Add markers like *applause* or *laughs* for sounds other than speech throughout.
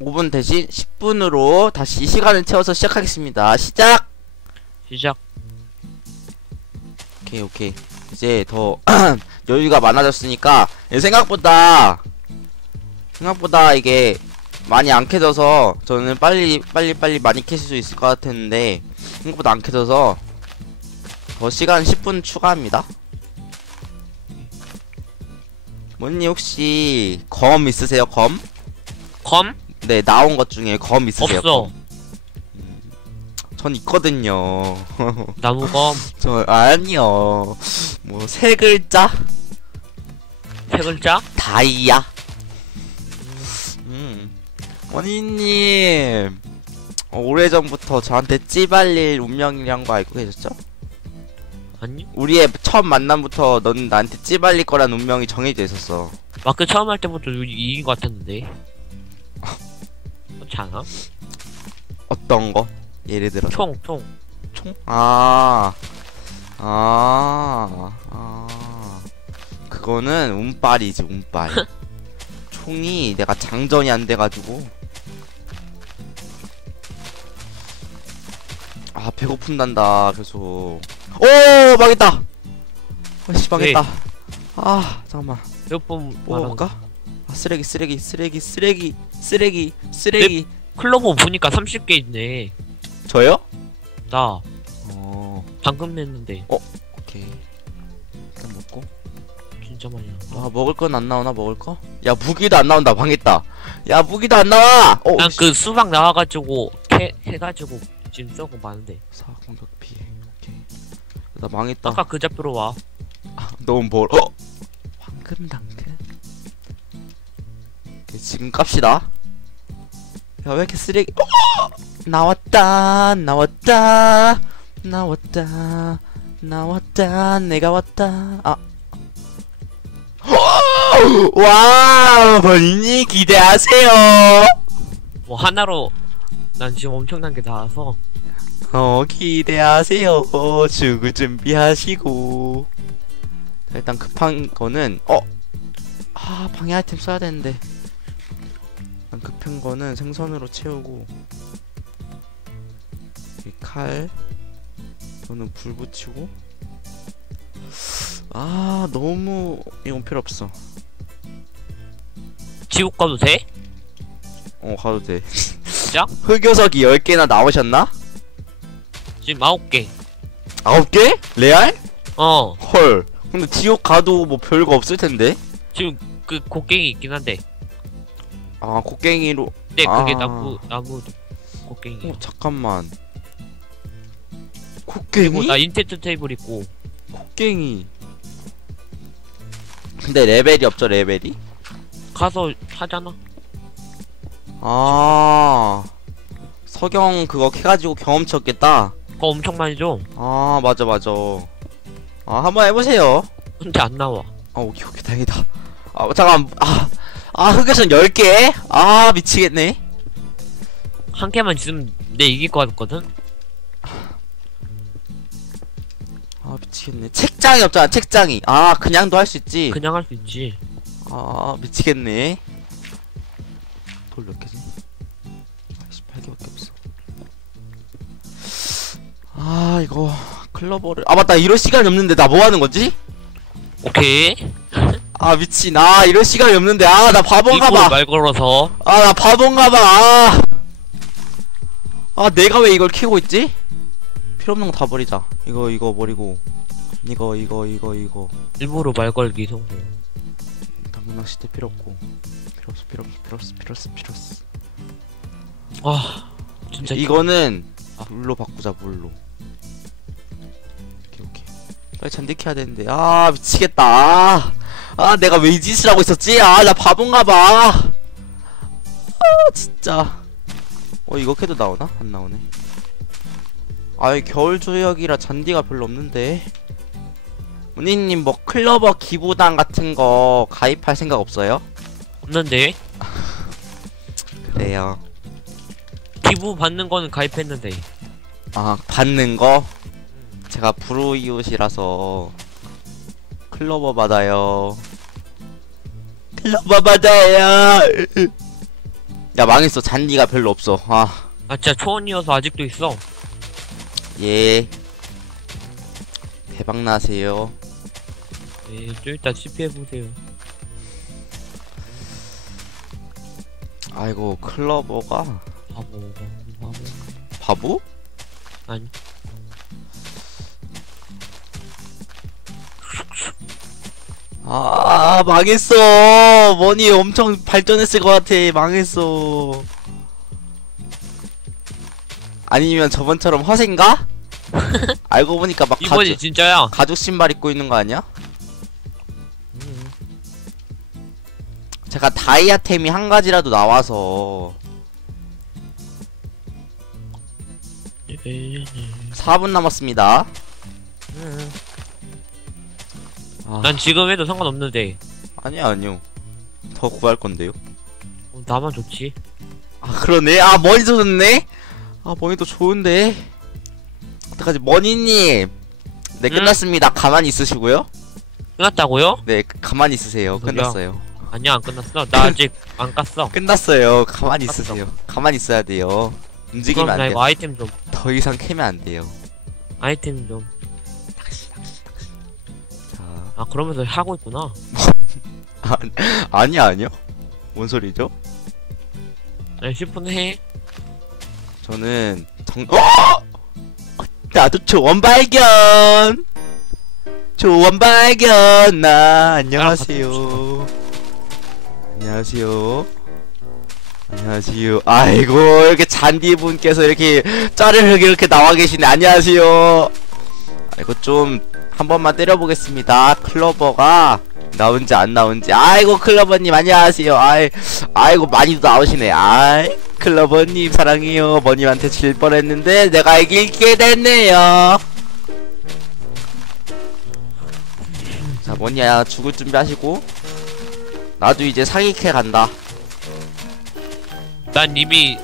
5분 대신 10분으로 다시 시간을 채워서 시작하겠습니다. 시작! 시작. 오케이, 오케이. 이제 더 *clears throat* 여유가 많아졌으니까 예, 생각보다 생각보다 이게 많이 안 캐져서 저는 빨리 빨리 빨리 많이 캐실 수 있을 것 같았는데 생각보다 안 캐져서 더 시간 10분 추가합니다. 뭐니 혹시 검 있으세요? 검? 검? 네 나온 것 중에 검 있으세요? 없어. 전 있거든요. *laughs* 나무검. 저 아니요. 뭐 세 글자 세 글자? 다이아. 음. 원희님 어, 오래 전부터 저한테 찌발릴 운명이란 거 알고 계셨죠? 아니? 우리의 처음 만남부터 넌 나한테 찌발릴 거란 운명이 정해져 있었어. 마크 처음 할 때부터 이- 이긴 것 같았는데. *laughs* 않아? 어떤 거? 예를 들어 총, 총. 총? 아, 아, 아. 그거는 운빨이지, 운빨. *laughs* 총이 내가 장전이 안 돼가지고. 아, 배고픈단다, 계속. 오, 망했다! 아씨, 망했다. 아, 잠깐만. 몇번 말한 뽑아볼까? 아, 쓰레기, 쓰레기, 쓰레기, 쓰레기, 쓰레기, 쓰레기. 클로버 보니까 30개 있네. 저요? 나 어, 방금 냈는데 오케이. 일단 먹고. 진짜 많이 나왔다. 아 먹을 건 안 나오나 먹을 거? 야 무기도 안 나온다 망했다 야 무기도 안 나와 어 난 그 수박 나와가지고 캐 해가지고 지금 썩고 많은데. 사 공격 피해 오케이 나 망했다 아까 그 잡으러 와. 아, 너무 멀어 어? 황금 당근 오케이 지금 깝시다 야 왜 이렇게 쓰레기 어! 나왔다 나왔다 나왔다 나왔다 내가 왔다. 아. 어! 와 본인이 기대하세요. 뭐 하나로 난 지금 엄청난 게 나와서. 어 기대하세요. 죽을 준비하시고. 자, 일단 급한 거는 어? 아 방해 아이템 써야 되는데 일단 급한 거는 생선으로 채우고 이칼 저는 불 붙이고 아 너무 이건 필요 없어 지옥 가도 돼? 어 가도 돼 진짜? *laughs* 흑요석이 10개나 나오셨나? 지금 아홉 개. 9개? 레알? 어헐 근데 지옥 가도 뭐 별거 없을 텐데 지금 그 곡괭이 있긴 한데. 아 곡괭이로 근데 그게 아. 나무 나무 곡괭이. 어 잠깐만 그리고 곡괭이? 나 인텐트 테이블 있고 곡괭이 근데 레벨이 없죠 레벨이? 가서 하잖아. 아 석영 그거 캐가지고 경험치 얻겠다 그거 엄청 많이 줘. 아 맞아 맞아 아 한번 해보세요 근데 안 나와. 아 오케이 오케이 다행이다 아 잠깐 아, 아 흑여선 10개? 아 미치겠네 한 개만 있으면 내 이길 것 같거든. 아 미치겠네 책장이 없잖아 책장이 아 그냥도 할 수 있지 그냥 할 수 있지. 아 미치겠네 돌 몇 개지? 18개밖에 없어 아 이거 클로버를 아 맞다 이럴 시간이 없는데 나 뭐 하는 거지? 오케이. 아 미친. 아 이럴 시간이 없는데. 아 나 바본가 일부러 봐아 말 걸어서. 나 바본가 봐 아. 아, 내가 왜 이걸 키고 있지? 필요 없는 거 다 버리자. 이거 이거 버리고. 이거 이거 이거 이거. 일부러 말 걸기 성공. 당근 낚싯대 필요 없고. 필요 없어 필요 없어 필요 없어 필요 없어 필요 없어. 와 진짜 이거는 물로 바꾸자 물로. 오케이 오케이. 빨리 잔디키 해야 되는데. 아 미치겠다. 아, 아 내가 왜 이 짓을 하고 있었지? 아 나 바본가봐. 아 진짜. 어 이거 캐도 나오나? 안 나오네. 아이 겨울 조약이라 잔디가 별로 없는데. 문희님 뭐 클로버 기부단 같은 거 가입할 생각 없어요? 없는데? 그래요. 기부 받는 거는 가입했는데. 아 받는 거? 제가 브루이웃이라서 클로버 받아요. 클로버 받아요! 야 망했어. 잔디가 별로 없어. 아. 아 진짜 초원이어서 아직도 있어. 예. 대박 나세요. 예, 좀 이따 CP해보세요. 아이고 클러버가? 바보 바보 바보. 바보? 아니 아 망했어. 머니 엄청 발전했을 것 같아. 망했어. 아니면 저번처럼 허세인가? *laughs* 알고 보니까 막 이번이 가죽, 진짜야 가죽 신발 입고 있는 거 아니야? 음. 제가 다이아템이 한 가지라도 나와서 4분 남았습니다. 음. 아, 난 지금 해도 상관없는데 아니요 아니요. 더 구할 건데요. 어, 나만 좋지 아 그러네. 아 머니도 좋네. 아 머니도 좋은데. 어떡하지 머니님. 네 응? 끝났습니다. 가만히 있으시고요. 끝났다고요? 네 그- 가만히 있으세요. 소리야? 끝났어요. 아니야 안 끝났어 나 아직 안 깠어 끝났어요. 가만히. 있으세요. 가만히 있어야 돼요. 움직이면 그럼 안 나 돼요. 이거 아이템 좀 더 이상 캐면 안 돼요. 아이템 좀자 아 그러면서 하고 있구나 *laughs* 아, 아니야 아니요. 뭔 소리죠? 아니 10분 해 저는 정. 어! 나도 조원 발견. 조원 발견. 나 안녕하세요. 안녕하세요. 안녕하세요. 아이고 이렇게 잔디 분께서 이렇게 짜르륵 이렇게 나와 계시네. 안녕하세요. 아이고 좀 한 번만 때려보겠습니다. 클로버가 나온지 안 나온지. 아이고 클로버님 안녕하세요. 아이 아이고 많이도 나오시네. 아이 클로버님 사랑해요. 머님한테 질 뻔했는데 내가 이길게 됐네요. 자 머니야 죽을 준비하시고 나도 이제 사기캐 간다. 난 이미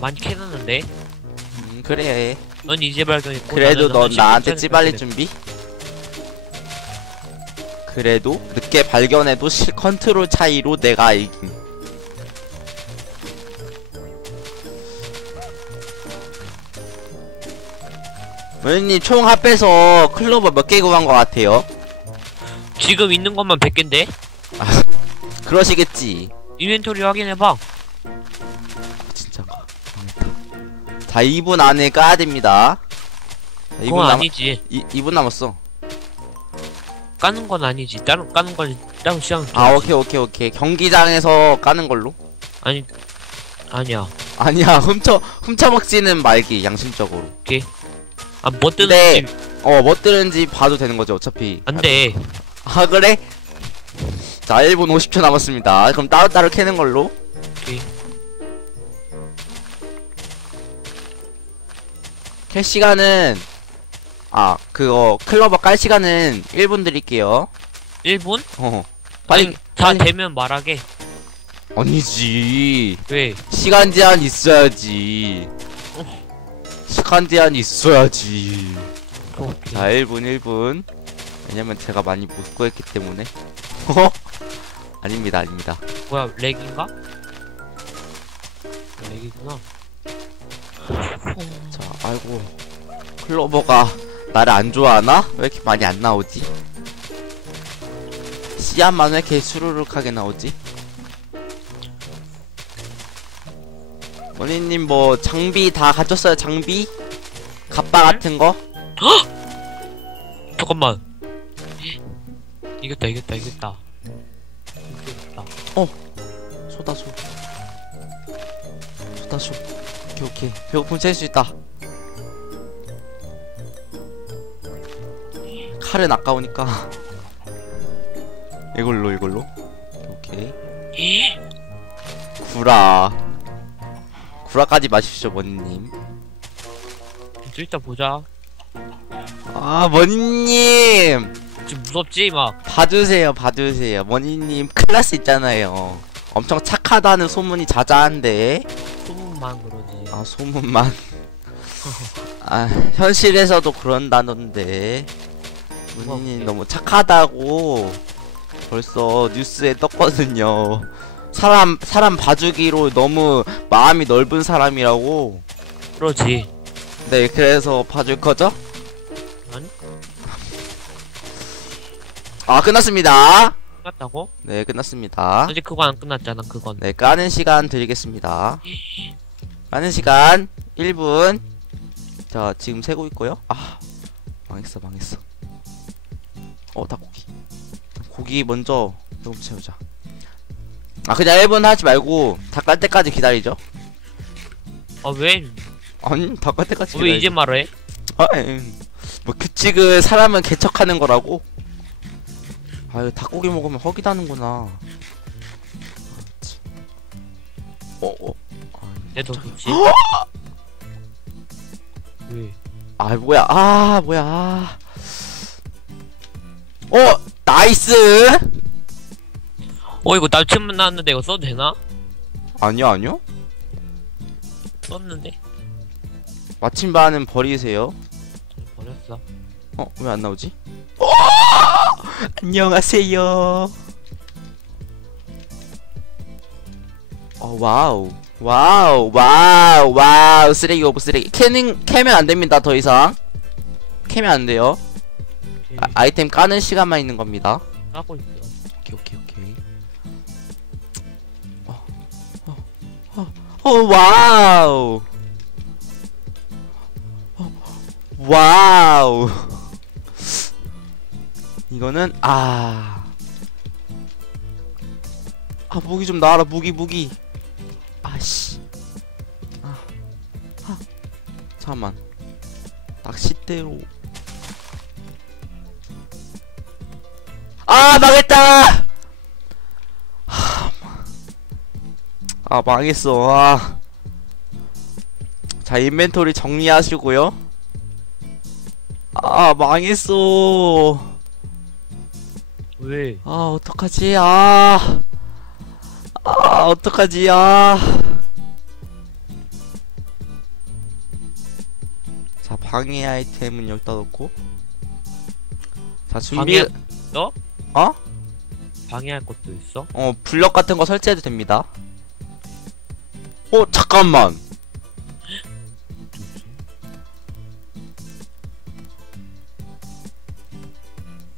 많이 캐놨는데 음 그래. 넌 이제 발견했고 그래도 넌 나한테 찌발릴. 준비? 그래도 늦게 발견해도 실 컨트롤 차이로 내가 이김. 머니님 총 합해서 클로버 몇 개 구한 것 같아요? 지금 있는 것만 100개인데 *laughs* 그러시겠지. 인벤토리 확인해봐 진짜가. 자, 2분 안에 까야 됩니다. 자, 2분 그건 남, 아니지 2, 2분 남았어. 까는 건 아니지 다른 까는 건 다른 시간 아, 오케이, 오케이, 오케이. 경기장에서 까는 걸로? 아니 아니야 아니야, *laughs* 훔쳐, 훔쳐 먹지는 말기, 양심적으로. 아뭐 네. 뜨는지 어, 뭐 뜨는지 봐도 되는 거죠, 어차피. 안돼 아, 그래? 자, 1분 50초 남았습니다. 그럼 따로따로 캐는 걸로. 오케이 캐 시간은, 아, 그거, 클로버 깔 시간은 1분 드릴게요. 1분? 어. 빨리, 아니, 다 빨리. 되면 말하게 아니지. 왜 시간 제한 있어야지. 시간 제한 있어야지. 오케이. 자, 1분, 1분. 왜냐면 제가 많이 못 구했기 때문에. *laughs* 어? 아닙니다, 아닙니다. 뭐야 렉인가? 렉이구나 자, 아이고. 클로버가 나를 안 좋아하나? 왜 이렇게 많이 안 나오지? 씨앗만 왜 이렇게 수르륵하게 나오지? 원희님 뭐 장비 다 가졌어요 장비? 갑바 같은 거? 잠깐만 이겼다 이겼다 이겼다 이겼다 소다소 소다소 오케이 오케이 배고픔 찰수 있다 칼은 아까우니까. *laughs* 이걸로 이걸로? 오케이. 구라. 구라까지 마십시오 머니님. 좀 이따 보자. 아 머니님! 지금 무섭지 막. 봐주세요 봐주세요. 머니님 클래스 있잖아요. 엄청 착하다는 소문이 자자한데. 소문만 그러지. 아 소문만. *laughs* 아 현실에서도 그런다던데 본인이. 너무 착하다고 벌써 뉴스에 떴거든요 사람 사람 봐주기로 너무 마음이 넓은 사람이라고. 그러지. 네, 그래서 봐줄 거죠? 아니. 아, 끝났습니다. 끝났다고? 네, 끝났습니다. 아직 그거 안 끝났잖아, 그건. 네, 까는 시간 드리겠습니다. 까는 시간 1분. 자, 지금 세고 있고요. 아, 망했어, 망했어. 어, 닭고기. 고기 먼저 조금 채우자. 아, 그냥 1분 하지 말고 다 깔 때까지 기다리죠. 아, 왜? 아니, 다 깔 때까지 왜 기다리죠. 이제 말해? 아, 음. 뭐 규칙을 사람은 개척하는 거라고. 아유 닭고기 먹으면 허기 다는구나. 아, 참. 어, 어. 내도 좋지. 왜? 아 뭐야? 아 뭐야? 아. 어 나이스. 어, 이거 날침만 나왔는데 이거 써도 되나? 아니요 아니요. 썼는데. 마침반은 버리세요. 버렸어. 어 왜 안 나오지? 어! 안녕하세요. 어 와우 와우 와우 와우 쓰레기 오브 쓰레기 캐는 캐면 안 됩니다 더 이상 캐면 안 돼요 아, 아이템 까는 시간만 있는 겁니다. 까고 있어. 오케이 오케이 오케이. 어, 어, 어, 어 와우. 어, 와우. 이거는 아. 아 무기 좀 나와라 무기 무기. 아씨. 아, 아. 잠깐만. 낚싯대로 아 망했다 하, 아 망했어 아. 자 인벤토리 정리하시고요 아 망했어 왜? 아 어떡하지 아, 아 어떡하지 아. 자 방해 아이템은 여기다 놓고 자 준비 방해- 너? 어? 방해할 것도 있어? 어 블럭 같은 거 설치해도 됩니다 어 잠깐만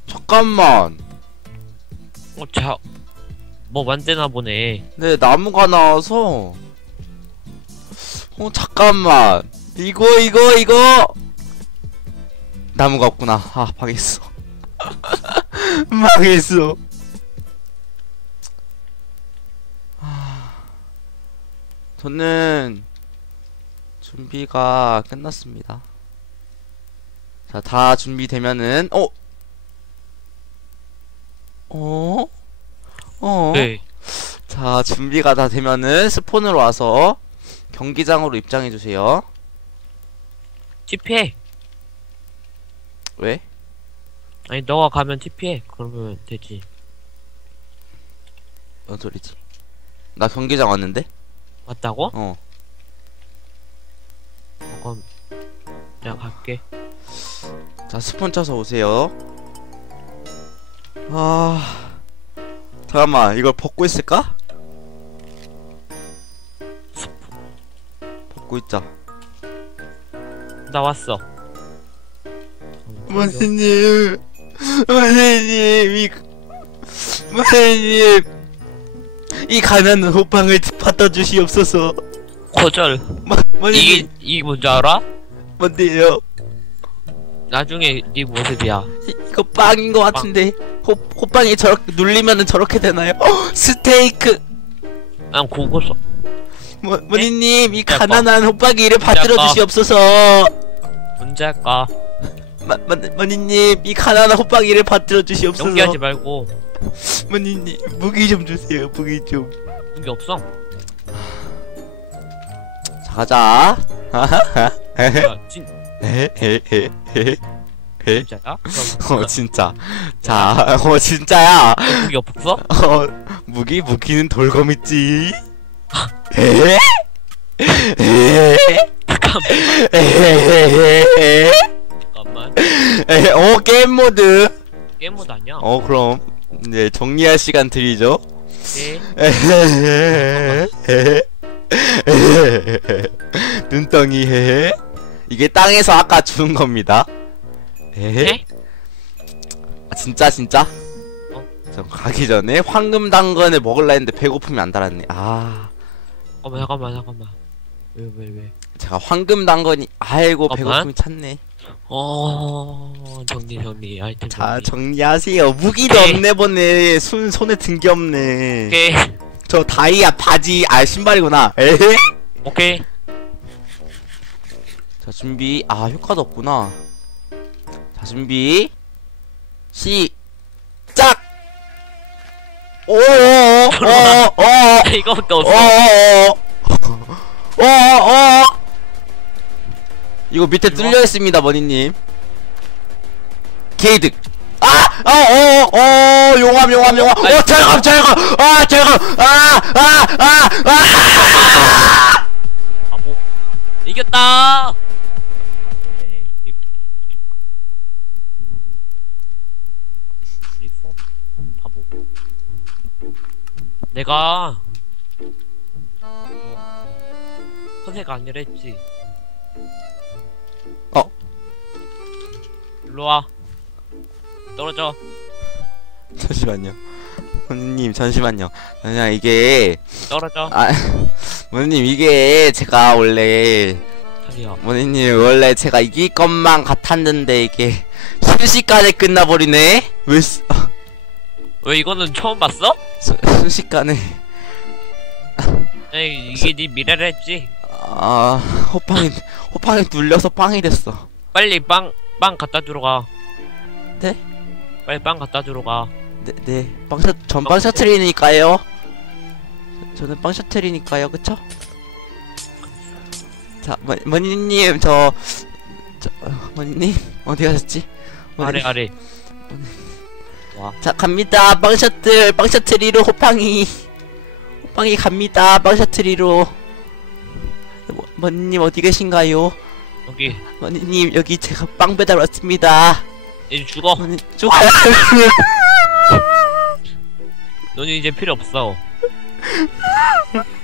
잠깐만 어, 자. 뭐 만드나 보네. 네 나무가 나와서 어 잠깐만 이거 이거 이거 나무가 없구나 아 망했어 *laughs* *laughs* 망했어 아, 저는 준비가 끝났습니다 자 다 준비되면은 어? 어? 어? 네. 자, 준비가 다 되면은 스폰으로 와서 경기장으로 입장해 주세요. TP해. 왜? 아니, 너가 가면 TP해. 그러면 되지. 뭔 소리지? 나 경기장 왔는데? 맞다고? 어. 어, 그럼 내가 갈게. 자, 스폰 쳐서 오세요. 아. 잠깐만, 이걸 벗고 있을까? 벗고 있자. 나 왔어. 선생님, 선생님, 이, 선생님, 이 가난한 호빵을 받아 주시옵소서. 거절. 마, 선생님, 이게 이게 뭔지 알아? 뭔데요? 나중에 네 모습이야. 이- 이거 빵인 것 같은데 호, 호빵이 저렇게 눌리면은 저렇게 되나요? 어, 스테이크 난 그거 써. 뭐, 머니님 이 야, 가난한 호빵이 이를 받들어 야, 주시옵소서 언제 할까? 마, 마, 머니님 이 가난한 호빵이 이를 받들어 주시옵소서 연기하지 말고 머니님 무기 좀 주세요 무기 좀 무기 없어. 자, 가자 야, 진 진짜야? 어 진짜 자어 진짜야 무기 없어? 어 무기 무기는 돌검 있지 에? 에? 잠깐만. 에헤헤헤. 잠깐만. 에 헤, 어 게임 모드 게임 모드 아니야? 어 그럼 네 정리할 시간 드리죠 예. *laughs* 눈덩이 해 이게 땅에서 아까 주운 겁니다 에? 예? 아, 진짜 진짜? 어? 저 가기 전에 황금 당근을 먹을라 했는데 배고픔이 안 달았네 아 잠깐만 잠깐만 잠깐만. 왜왜 왜? 제가 황금 당근이 아이고 잠깐만. 배고픔이 찼네 어 정리 정리. 아이템 자 정리. 정리하세요. 무기도 오케이. 없네 보네. 손, 손에 든 게 없네. 오케이. 저 다이아 바지 아 신발이구나. 에헤 오케이. 자 준비. 아 효과도 없구나. 자 준비. 시작! 오오오오오오오오오오오 *laughs* 이거밖에 없어. 이거 밑에 이거? 뚫려 있습니다 머니님 게이득 아어어어 용암 용암 용암 아니. 어 절감 절감 아 절감 아 아 아 아 바보. 이겼다. 네, 이- 있어. 바보. 내가 어, 선생가 아니라 했지. 일로 와. 떨어져. 잠시만요 머니님 잠시만요 그냥 이게 떨어져. 아 *laughs* 머니님 이게 제가 원래 자기야. 머니님 원래 제가 이길 것만 같았는데 이게 순식간에 끝나버리네 왜 수, 왜 이거는 처음 봤어? 수, 순식간에 에이, 이게 네 미래를 했지. 아 호빵이 호빵이 눌려서 빵이 됐어 빨리 빵, 빵 갖다 주러 가. 네? 빨리 빵 갖다 주러 가. 네 네 빵셔 전 빵셔틀이니까요 저는 빵셔틀이니까요 그쵸? 자 머, 머니님 저, 저 어, 머니님 어디 가셨지? 아래, 머니- 아래. 자 갑니다 빵셔틀 빵셔틀이로 호빵이 호빵이 갑니다 빵셔틀이로 머- 머니님 어디 계신가요? 여기. 머니님 여기 제가 빵 배달 왔습니다 이제 죽어. 머니 쭉 아, 너는 이제 필요 없어. *laughs*